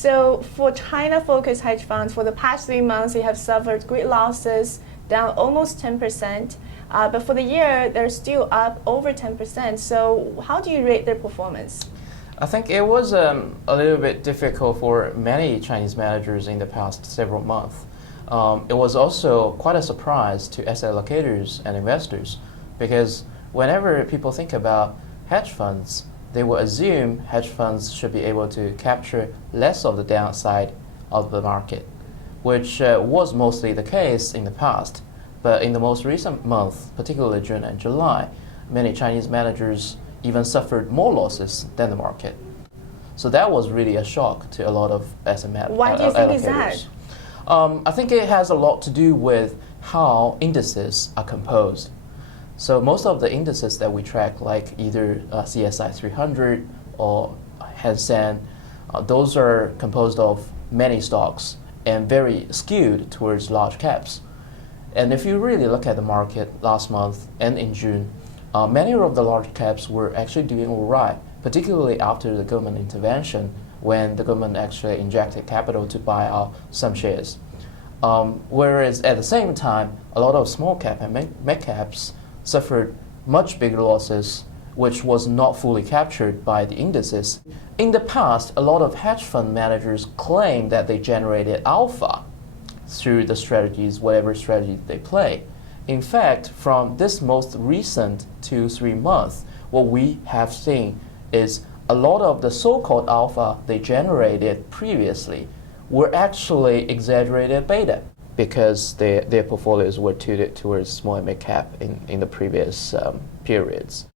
So for China-focused hedge funds, for the past 3 months, they have suffered great losses, down almost 10%. But for the year, they're still up over 10%. So how do you rate their performance? I think it was a little bit difficult for many Chinese managers in the past several months. It was also quite a surprise to asset allocators and investors because whenever people think about hedge funds, they will assume hedge funds should be able to capture less of the downside of the market, which was mostly the case in the past. But in the most recent month, particularly June and July, many Chinese managers even suffered more losses than the market. So that was really a shock to a lot of asset managers. Why do you think is that? I think it has a lot to do with how indices are composed. So most of the indices that we track, like either CSI 300 or Hang Seng, those are composed of many stocks and very skewed towards large caps. And if you really look at the market last month and in June, many of the large caps were actually doing all right, particularly after the government intervention when the government actually injected capital to buy out some shares. Whereas at the same time, a lot of small cap and mid caps suffered much bigger losses, which was not fully captured by the indices. In the past, a lot of hedge fund managers claimed that they generated alpha through the strategies, whatever strategy they play. In fact, from this most recent 2-3 months, what we have seen is a lot of the so-called alpha they generated previously were actually exaggerated beta because their portfolios were tilted towards small and mid cap in the previous periods.